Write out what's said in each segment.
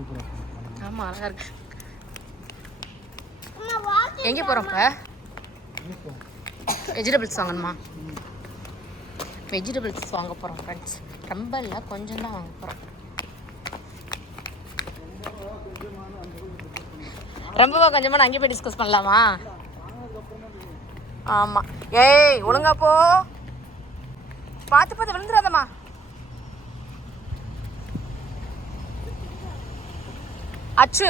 சூப்பரா இருக்கு. ஆமா அழகா இருக்கு. எங்கே போறோம் இப்ப? வெஜிடபிள்ஸ் வாங்கணுமா? வெஜிடபிள்ஸ் வாங்க போறோம் ஃப்ரெண்ட்ஸ். ரொம்ப இல்லை, கொஞ்சம் தான் வாங்க போறோம். ரொம்பவா கொஞ்சமா அங்கே போய் டிஸ்கஸ் பண்ணலாமா? ஆமா. ஏய் ஒழுங்கா போ, பார்த்து பார்த்து விழுந்துடாதம்மா. அச்சு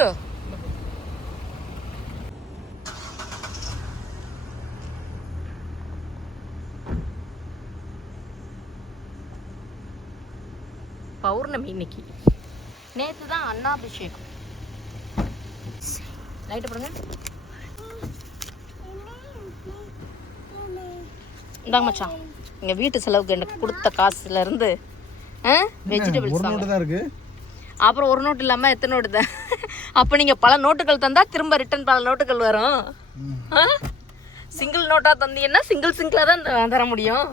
பௌர்ணமி இன்னைக்கு. நேற்று தான் அண்ணாபிஷேகம். லைட்டு போடுங்க. இந்தாங்க மச்சான், எங்கள் வீட்டு செலவுக்கு எனக்கு கொடுத்த காசுலேருந்து வெஜிடபிள்ஸ் தான் இருக்கு. அப்புறம் ஒரு நோட்டு இல்லாமல் எத்தனை நோட்டு தான்? அப்போ நீங்கள் பல நோட்டுகள் தந்தால் திரும்ப ரிட்டன் பல நோட்டுகள் வரும். சிங்கிள் நோட்டாக தந்தீங்கன்னா சிங்கிளாக தான் தர முடியும்.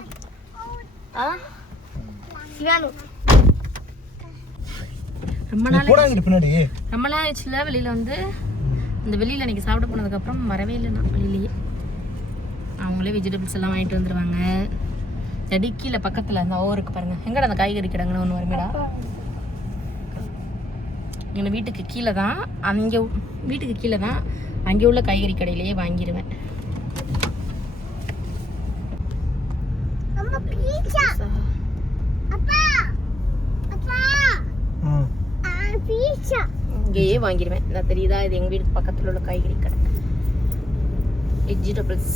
ரொம்ப நாள் ஆயிடுச்சுல வெளியில் வந்து. இந்த வெளியில் அன்றைக்கி சாப்பிட போனதுக்கப்புறம் வரவே இல்லை நான் வெளியிலேயே. அவங்களே வெஜிடபிள்ஸ் எல்லாம் வாங்கிட்டு வந்துடுவாங்க. செடி கீழே பக்கத்தில் அந்த ஓருக்கு பாருங்கள். எங்கடா அந்த காய்கறி கிடங்குன்னு ஒன்று வருமேடா. எங்கள் வீட்டுக்கு கீழே தான், அங்கே வீட்டுக்கு கீழே தான், அங்கே உள்ள காய்கறி கடையிலேயே வாங்கிடுவேன். இங்கேயே வாங்கிடுவேன். நான் தெரியுதா, இது எங்கள் வீட்டுக்கு பக்கத்தில் உள்ள காய்கறி கடை. வெஜிடபிள்ஸ்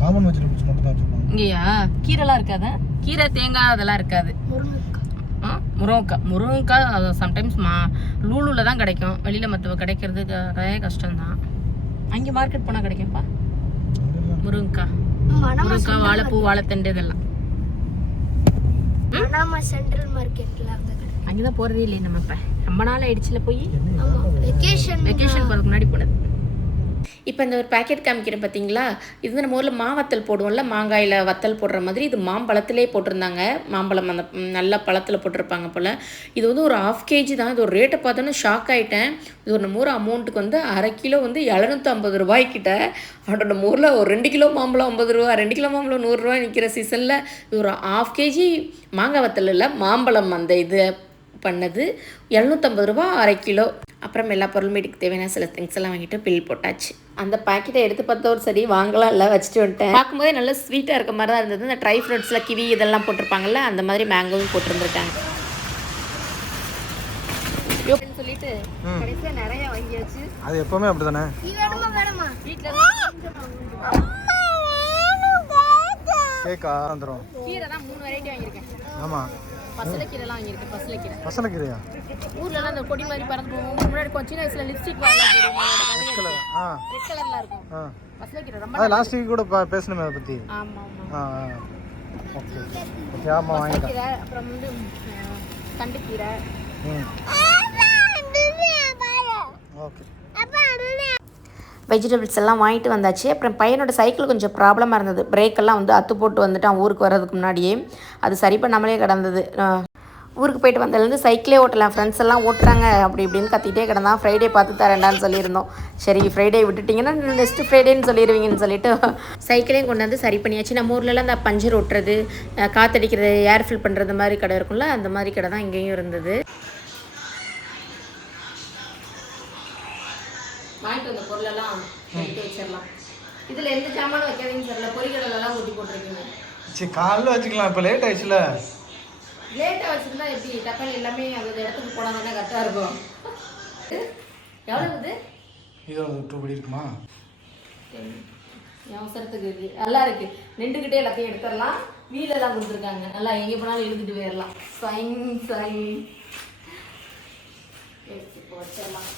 காமன் வெஜிடபிள்ஸ் மட்டும் தான் வச்சிருப்பாங்க. இங்கேயா கீரைலாம் இருக்காது? கீரை தேங்காய் அதெல்லாம் இருக்காது. முருங்கைக்காய் அது சம்டைம்ஸ் லூலூவில் தான் கிடைக்கும். வெளியில் மற்ற கிடைக்கிறது கஷ்டம்தான். அங்கே மார்க்கெட் போனால் கிடைக்கும்ப்பா முருங்கைக்காய், வாழைப்பூ, வாழைத்தண்டு இதெல்லாம். சென்ட்ரல் மார்க்கெட்டில் அங்கே தான் போகிறதே இல்லை நம்ம. இப்போ ரொம்ப நாள் ஆயிடுச்சுல போய். வெக்கேஷன் போகிறதுக்கு முன்னாடி போனது. இப்போ இந்த ஒரு பேக்கெட் காமிக்கிறேன் பார்த்தீங்களா, இது வந்து நம்ம ஊரில் மாவத்தல் போடுவோம்ல, மாங்காயில் வத்தல் போடுற மாதிரி. இது மாம்பழத்திலே போட்டிருந்தாங்க. மாம்பழம் அந்த நல்ல பழத்தில் போட்டிருப்பாங்க போல். இது வந்து ஒரு 1/2 kg தான். இது ஒரு ரேட்டை பார்த்தோன்னா ஷாக் ஆகிட்டேன். இது ஒரு நம்ம ஊர் அமௌண்ட்டுக்கு வந்து 1/2 கிலோ வந்து 750 ரூபாய்க்கிட்ட. அவனோட நம்ம ஊரில் ஒரு 2 கிலோ மாம்பழம் 50 ரூபா, 2 கிலோ மாம்பழம் 100 ரூபா நிற்கிற சீசனில் இது ஒரு 1/2 kg மாங்காய் வத்தல் இல்லை, மாம்பழம் அந்த இது பண்ணது 750 ரூபா 1/2 கிலோ. அப்புறம் எல்லா பொருளும் வீட்டுக்கு தேவையான சில திங்ஸ் எல்லாம் வாங்கிட்டு பில் போட்டாச்சு. அந்த பாக்கெட்டை எடுத்து பார்த்தா ஒரு சரி வாங்கலாம் இல்லை, வச்சுட்டு வந்துட்டேன். பார்க்கும்போதே நல்லா ஸ்வீட்டாக இருக்க மாதிரி தான் இருந்தது. இந்த ட்ரை ஃப்ரூட்ஸில் கிவி இதெல்லாம் போட்டிருப்பாங்கல்ல, அந்த மாதிரி மேங்கோவும் போட்டிருந்துருக்காங்க. சொல்லிட்டு கடைசியாக நிறைய வாங்கியாச்சு. அது எப்பவுமே அப்படி தானே. வீட்டில் கேக்கா வந்துடும். கீரை தான் 3 வெரைட்டி வாங்கியிருக்கேன். ஆமாம், பசலைக்கீரைலாம் வாங்கியிருக்கேன். பசலைக்கீரையா? ஊர்லலாம் அந்த கொடி மாதிரி பறந்து போவோம். முன்னாடி சின்ன வயசுல லிப்ஸ்டிக் ரெட் கலர்லாம் இருக்கும். பசலைக்கீரை ரொம்ப லாஸ்ட் வீக் கூட பேசணுமே அதை பற்றி. ஆமாம் ஆமாம். Okay okay. ஆமாம் வாங்கிட்டேன். அப்புறம் வந்து தண்டுக்கீரை. ஓகே. வெஜிடபிள்ஸ் எல்லாம் வாங்கிட்டு வந்தாச்சு. அப்புறம் பையனோட சைக்கிள் கொஞ்சம் ப்ராப்ளமாக இருந்தது. பிரேக்கெல்லாம் வந்து அத்து போட்டு வந்துட்டான் ஊருக்கு வர்றதுக்கு முன்னாடியே. அது சரி பண்ணாமலே கிடந்தது. ஊருக்கு போயிட்டு வந்ததுலேருந்து சைக்கிளே ஓட்டலாம், ஃப்ரெண்ட்ஸ் எல்லாம் ஓட்டுறாங்க அப்படி இப்படின்னு கத்திகிட்டே கிடந்தான். ஃப்ரைடே பார்த்து தரேன்டான்னு சொல்லியிருந்தோம். சரி ஃப்ரைடே விட்டுட்டிங்கன்னா நெக்ஸ்ட்டு ஃப்ரைடேன்னு சொல்லிடுவீங்கன்னு சொல்லிட்டு சைக்கிளையும் கொண்டு வந்து சரி பண்ணியாச்சு. நம்ம ஊர்லலாம் அந்த பஞ்சர் ஓட்டுறது, காற்றடிக்கிறது, ஏர் ஃபில் பண்ணுறது மாதிரி கடை இருக்கும்ல, அந்த மாதிரி கடை தான் இங்கேயும் இருந்தது. வாங்கிட்டு வந்த பொருளெல்லாம் எடுத்து வச்சிடலாம். இதில் எந்த சாமானும் வைக்காதீங்கன்னு தெரியல. பொறிக்கடலாம் ஊட்டி போட்டிருக்கீங்க. சரி காலையில் வச்சுக்கலாம். இப்போ லேட் ஆயிடுச்சுல. லேட்டாக வச்சுருந்தா எப்படி தக்காளி எல்லாமே அந்த இடத்துக்கு போனால் தானே கரெக்டாக இருக்கும். எவ்வளோ இருக்குது? இது 2 படி இருக்குமா? அவசரத்துக்கு இருக்குது. நல்லா இருக்குது. நின்றுக்கிட்டே எல்லாத்தையும் எடுத்துடலாம். வீலெல்லாம் கொடுத்துருக்காங்க. நல்லா எங்கே போனாலும் எடுத்துகிட்டு போயிடலாம். சைன் சைன் எடுத்து வச்சிடலாம்.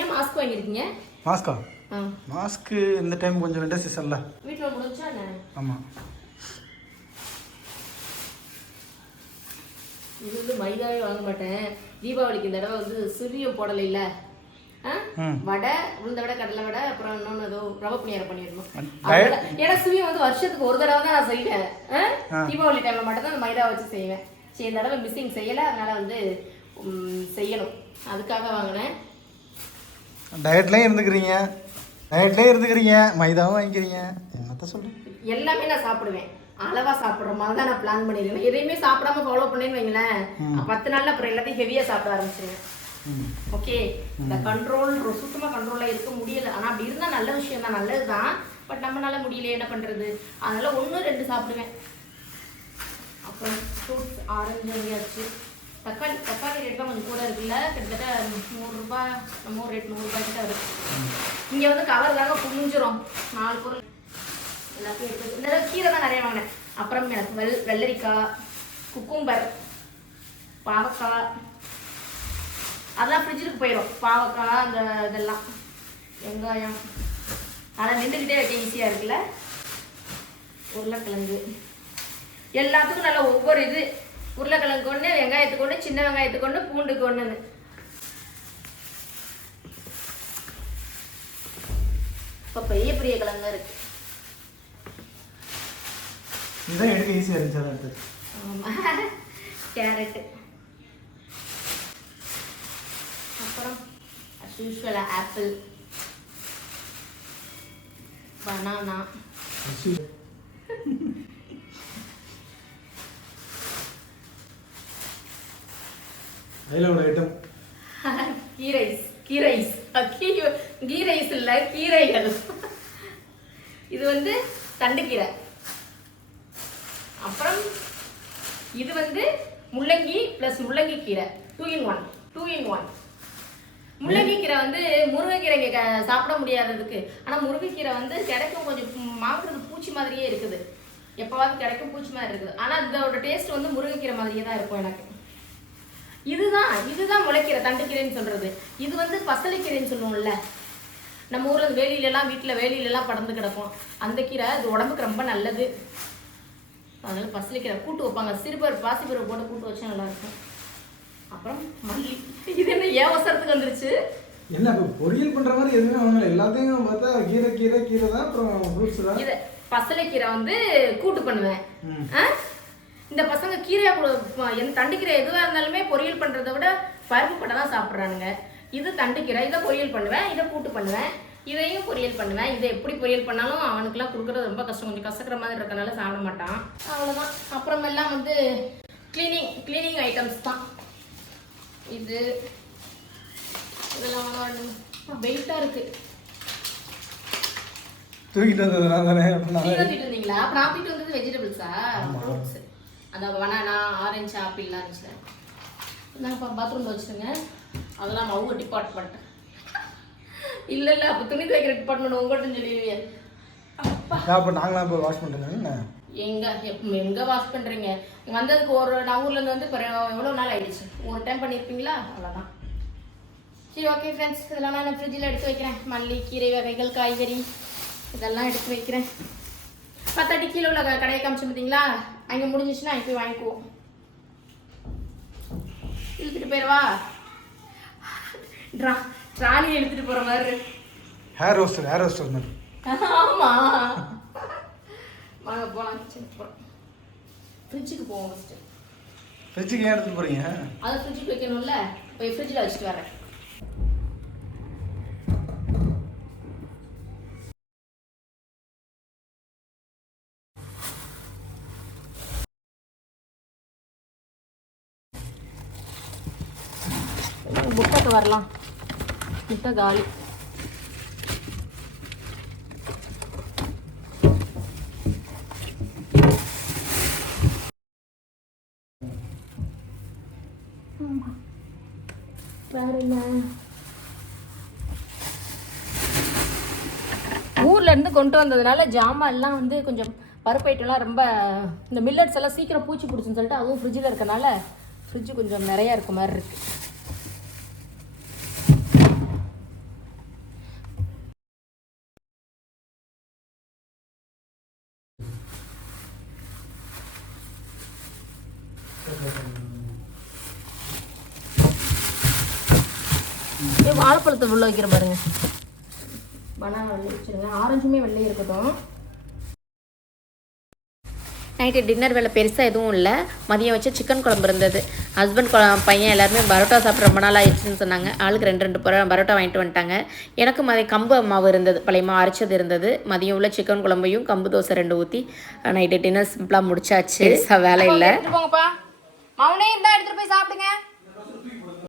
ஏன் மாஸ்க் வாங்கியிருக்கீங்க? மாஸ்கா? மாஸ்க்கு இந்த டைம் கொஞ்சம் விண்டர் சீசன்ல வீட்டில் முடிஞ்சா என்ன? ஆமாம். இது வந்து மைதாவே வாங்க மாட்டேன். தீபாவளிக்கு இந்த தடவை வந்து சுரியம் போடலை இல்லை, வடை, உளுந்த வடை, கடலை வடை, அப்புறம் இன்னொன்று ஏதோ ரவை பணியாரம் பண்ணிடணும். ஏன்னா சுரியம் வந்து வருஷத்துக்கு ஒரு தடவை தான் நான் செய்வேன். தீபாவளி டைமில் மட்டும் தான் அந்த மைதா வச்சு செய்வேன். சரி இந்த தடவை மிஸ்ஸிங் செய்யலை, அதனால் வந்து செய்யணும். அதுக்காக வாங்கினேன். டயட்லேயும் இருந்துக்கிறீங்க, மைதாவும் வாங்கிக்கிறீங்க, என்னத்த சொல்கிறேன். எல்லாமே நான் சாப்பிடுவேன், அளவாக சாப்பிட்ற மாதிரி தான் நான் பிளான் பண்ணியிருக்கேன். எதையுமே சாப்பிடாம ஃபாலோ பண்ணேன்னு வைங்களேன், 10 நாளில் அப்புறம் எல்லாத்தையும் ஹெவியாக சாப்பிட ஆரம்பிச்சிருவேன். ஓகே, இந்த கண்ட்ரோல் சுத்தமாக கண்ட்ரோலாக இருக்க முடியல. ஆனால் அப்படி இருந்தால் நல்ல விஷயம் தான், நல்லது தான். பட் நம்மளால முடியல, என்ன பண்ணுறது? அதனால 1-2 சாப்பிடுவேன். அப்புறம் ஃப்ரூட்ஸ், ஆரஞ்சு வாங்கியாச்சு. தக்காளி ரேட் தான் கொஞ்சம் கூட இருக்குல்ல, கிட்டத்தட்ட 100 ரூபாய், நம்ம ஒரு ரேட் 100 ரூபாய் கிட்ட வருது. இங்கே வந்து கவருக்காக புரிஞ்சிடும் 4 பொருள் எல்லாத்தையும் இருக்குது. இந்த கீரை தான் நிறைய வாங்கினேன். அப்புறம் எனக்கு வெள்ளரிக்காய், குக்கும்பர், பாவக்காய், அதெல்லாம் ஃப்ரிட்ஜுக்கு போயிடும். பாவக்காய், அந்த இதெல்லாம், வெங்காயம், அதெல்லாம் நின்றுக்கிட்டே வைக்க ஈஸியாக இருக்குல்ல. உருளைக்கிழங்கு, எல்லாத்துக்கும் நல்லா ஒவ்வொரு இது, உருளைக்கிழங்கு ஒன்று, வெங்காயத்துக்கு ஒன்று, சின்ன வெங்காயத்துக்கு ஒன்று, பூண்டுக்கு ஒன்றுன்னு. இப்போ பெரிய பெரிய கிழங்கு இருக்கு. இதுதான் எடுக்க ஈஸியாக இருந்துச்சு. ஆமாம், கேரட்டு, அப்புறம் யூஸ்வலா apple, banana, item, ghee rice இல்லை, கீரைகள். இது வந்து தண்டுக்கீரை. அப்புறம் இது வந்து முள்ளங்கி ப்ளஸ் முள்ளங்கி கீரை, 2 in 1. முள்ளங்கி கீரை வந்து முருங்கைக்கீரை சாப்பிட முடியாததுக்கு. ஆனால் முருங்கைக்கீரை வந்து கிடைக்கும், கொஞ்சம் மாங்குறது பூச்சி மாதிரியே இருக்குது. எப்போவாது கிடைக்கும், பூச்சி மாதிரி இருக்குது. ஆனால் இதோட டேஸ்ட் வந்து முருங்கைக்கீரை மாதிரியே தான் இருக்கும் எனக்கு. இதுதான் முளைக்கீரை, தண்டுக்கீரைன்னு சொல்கிறது. இது வந்து பசலைக்கீரைன்னு சொல்லுவோம்ல, நம்ம ஊரில் வேலியிலலாம், வீட்டில் வேலியிலலாம் படர்ந்து கிடக்கும் அந்த கீரை. இது உடம்புக்கு ரொம்ப நல்லது. அதனால பசலைக்கீரை கூட்டு வைப்பாங்க, சிறுபருப்பு, பாசிப்பருப்பு போட்டு கூட்டு வச்சா நல்லாயிருக்கும். அப்புறம் மல்லி, இது என்ன அவசரத்துக்கு வந்துருச்சு? என்ன இப்போ பொரியல் பண்ணுற மாதிரி எதுவுமே வாங்கல, எல்லாத்தையும் பார்த்தா கீரை தான். அப்புறம் ஃப்ரூட்ஸ் தான். இது பசலைக்கீரை வந்து கூட்டு பண்ணுவேன். இந்த பசங்க கீரையா தண்டுக்கீரை எதுவாக இருந்தாலுமே பொரியல் பண்ணுறதை விட பருப்பு பட்டை தான் சாப்பிட்றானுங்க. இது தண்டுக்கீரை, இதை பொரியல் பண்ணுவேன், இதை கூட்டு பண்ணுவேன், இதையும் பொரியல் பண்ணுவேன். இதை எப்படி பொரியல் பண்ணாலும் அவனுக்குலாம் கொடுக்குறது ரொம்ப கஷ்டம், கொஞ்சம் கசக்கிற மாதிரி இருக்கனால சாப்பிட மாட்டான். அவ்வளோதான். அப்புறமெல்லாம் வந்து க்ளீனிங் ஐட்டம்ஸ் தான். இதெல்லாம் வெயிட்டாக இருக்கு. தூக்கிட்டு வந்ததுனால தானே. தூக்கிட்டு வந்தீங்களா? அப்புறம் ஆப்பிட்டு வந்தது வெஜிடபிள்ஸா, ஃப்ரூட்ஸ், அந்த பனானா, ஆரஞ்சு, ஆப்பிள்லாம் இருந்துச்சு. நாங்கள் பாத்ரூமில் வச்சுருங்க. அதெல்லாம் அவங்க டிபார்ட்மெண்ட் இல்லை. அப்போ துணி துவைக்கிற டிபார்ட்மெண்ட் உங்கள்கிட்ட சொல்லிடுவீங்க. அப்போ நாங்களாம் இப்போ வாஷ் பண்ணுறேங்க. எங்கே வாஷ் பண்ணுறீங்க? வந்ததுக்கு நான் ஊர்லேருந்து வந்து இப்போ எவ்வளோ நாள் ஆகிடுச்சு, ஒரு டைம் பண்ணியிருப்பீங்களா? அவ்வளோதான். சரி, ஓகே ஃப்ரெண்ட்ஸ், இதெல்லாம் நான் ஃப்ரிட்ஜில் எடுத்து வைக்கிறேன். மல்லி, கீரை வகைகள், காய்கறி இதெல்லாம் எடுத்து வைக்கிறேன். 10 கிலோ உள்ள கடையை காமிச்சு பார்த்தீங்களா? அங்கே முடிஞ்சிச்சுன்னா அங்கே போய் வாங்கிக்குவோம். இழுத்துட்டு போயிடுவா, ட்ராலி எடுத்துட்டு போகிற மாதிரி. ஹேர் ரோஸ்டர் மாதிரி. ஆமாம், வாங்க போகலாம். சரி, போகிறோம். ஃப்ரிட்ஜுக்கு போவோம் ஃபஸ்ட்டு. ஃப்ரிட்ஜுக்கு ஏன் எடுத்துட்டு போகிறீங்க? அதை ஃப்ரிட்ஜுக்கு வைக்கணும்ல, போய் ஃப்ரிட்ஜில் வச்சுட்டு வரேன். முட்டைக்கு வரலாம். முட்டை காலி. வேற என்ன, ஊர்ல இருந்து கொண்டு வந்ததுனால ஜாமான் எல்லாம் வந்து கொஞ்சம் பருப்பு ஐட்டம்லாம் ரொம்ப, இந்த மில்லட்ஸ் எல்லாம் சீக்கிரம் பூச்சி பிடிச்சுன்னு சொல்லிட்டு அதுவும் ஃப்ரிட்ஜில் இருக்கனால ஃப்ரிட்ஜு கொஞ்சம் நிறையா இருக்க மாதிரி இருக்கு. வாழைப்பழத்தை உள்ள வைக்கிற பாருங்க. பனானா வெள்ளை வச்சுருங்க, ஆரஞ்சுமே வெள்ளையே இருக்கட்டும். நைட்டு டின்னர் வேலை பெருசாக எதுவும் இல்லை. மதியம் வச்சு சிக்கன் குழம்பு இருந்தது. ஹஸ்பண்ட் பையன் எல்லாருமே பரோட்டா சாப்பிட்ற ரொம்ப நாள் ஆயிடுச்சுன்னு சொன்னாங்க. ஆளுக்கு 2 பரோட்டா வாங்கிட்டு வந்துட்டாங்க. எனக்கு மதியம் கம்பு மாவு இருந்தது, பழைய மாவு அரைச்சது இருந்தது. மதியம் உள்ள சிக்கன் குழம்பையும் கம்பு தோசை 2 ஊற்றி நைட்டு டின்னர் சிம்பிளாக முடிச்சாச்சு. வேலை இல்லை. போங்கப்பா மௌனே இருந்தா எடுத்துட்டு போய் சாப்பிடுங்க.